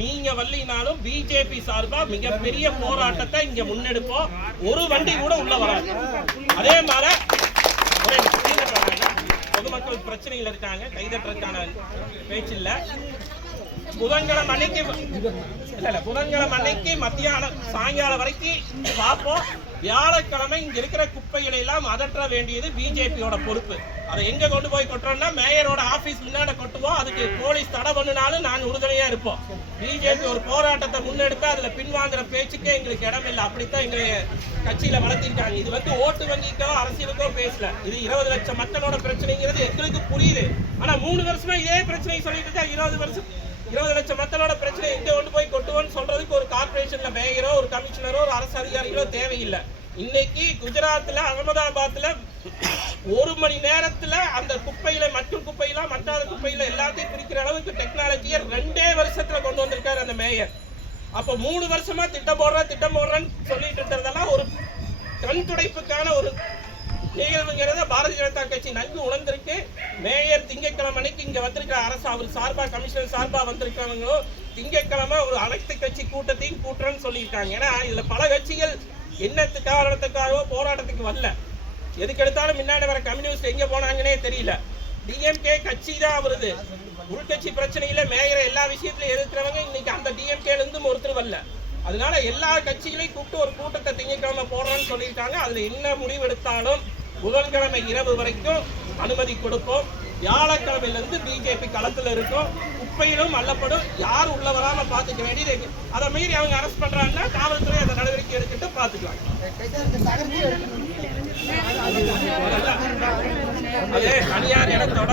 நீங்க வரலினாலும் பிஜேபி சார்பா மிகப்பெரிய போராட்டத்தை இங்க முன்னெடுப்போம். ஒரு வண்டி கூட உள்ள வராது. அதே மாதிரி பொதுமக்கள் பிரச்சனைகள் இருக்காங்க, கைதட்டுறதுக்கான பேச்சு இல்ல. புதன்கிழமை அன்னைக்கு மத்தியானம் சாயங்காலம் வரைக்கும் பார்ப்போம். வியாழக்கிழமை இங்க இருக்கிற குப்பைகளை எல்லாம் அகற்ற வேண்டியது பிஜேபியோட பொறுப்பு. அதை எங்க கொண்டு போய் கொட்டுறோம்னா மேயரோட ஆபீஸ் முன்னாடி கொட்டுவோம். அதுக்கு போலீஸ் தடை பண்ணினாலும் நான் உறுதுணையா இருப்போம். பிஜேபி ஒரு போராட்டத்தை முன்னெடுத்து அதுல பின்வாங்குற பேச்சுக்கே எங்களுக்கு இடம் இல்லை. அப்படித்தான் எங்க கட்சியில வளர்த்திருக்காங்க. இது ஓட்டு வங்கிக்கோ அரசியலுக்கோ பேசல. இது 20 லட்சம் மக்களோட பிரச்சனைங்கிறது எங்களுக்கு புரியுது. ஆனா 3 வருஷமா இதே பிரச்சனையை சொல்லிட்டு இருக்கா. 20 லட்சம் மக்களோட பிரச்சனை எங்க கொண்டு போய் கொட்டுவோன்னு சொல்றதுக்கு ஒரு கார்பரேஷன்ல மேயரோ ஒரு கமிஷனரோ ஒரு அரசு அதிகாரிகளோ தேவையில்லை. இன்னைக்கு குஜராத்ல அகமதாபாத்ல 1 மணி நேரத்துல அந்த குப்பையில மற்றும் குப்பையில மற்றாத குப்பையில எல்லாத்தையும் பிரிக்கிற அளவுக்கு டெக்னாலஜியை 2 வருஷத்துல கொண்டு வந்திருக்காரு அந்த மேயர். அப்ப 3 வருஷமா திட்டம் போடுறேன்னு சொல்லிட்டு இருந்ததெல்லாம் ஒரு கண் துடைப்புக்கான ஒரு நிகழ்வுங்கிறத பாரதிய ஜனதா கட்சி நன்கு உணர்ந்திருக்கு. மேயர் திங்கட்கிழமை அன்னைக்கு இங்க வந்திருக்கிற அரசு அவர் சார்பா கமிஷனர் சார்பா வந்திருக்கிறவங்களோ திங்கட்கிழமை ஒரு அனைத்து கட்சி கூட்டத்தையும் கூட்டுறேன்னு சொல்லியிருக்காங்க. ஏன்னா இதுல பல கட்சிகள் காரணத்துக்காகவோ போராட்டத்துக்கு வரல. எதுக்கு எடுத்தாலும் முன்னாடி வர கம்யூனிஸ்ட் எங்க போனாங்கன்னே தெரியல. டிஎம்கே கட்சி தான் வருது. உள்கட்சி பிரச்சனையில மேயரை எல்லா விஷயத்திலும் எதிர்க்கிறவங்க இன்னைக்கு அந்த டிஎம்கேல இருந்தும் ஒருத்தர் வரல. அதனால எல்லா கட்சிகளையும் கூப்பிட்டு ஒரு கூட்டத்தை திங்கட்கிழமை போடுறோம்னு சொல்லியிருக்காங்க. அதுல என்ன முடிவு எடுத்தாலும் புதன்கிழமை இரவு வரைக்கும் அனுமதி கொடுப்போம். வியாழக்கிழமையிலிருந்து பிஜேபி களத்துல இருக்கும். குப்பையிலும் அள்ளப்படும். யாரும் உள்ள வராம பாத்துக்க வேண்டியது. அதை மீறி அவங்க அரெஸ்ட் பண்றாங்கன்னா காவல்துறை அந்த நடவடிக்கை எடுத்துட்டு பாத்துக்கலாம். அதே தனியார் இடத்தோட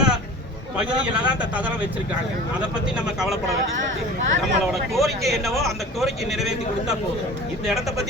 பகுதியில தான் அந்த தகரம் வச்சிருக்காங்க. அதை பத்தி நம்ம கவலைப்பட வேண்டியது. நம்மளோட கோரிக்கை என்னவோ அந்த கோரிக்கை நிறைவேற்றி கொடுத்தா போதும். இந்த இடத்தை பத்தி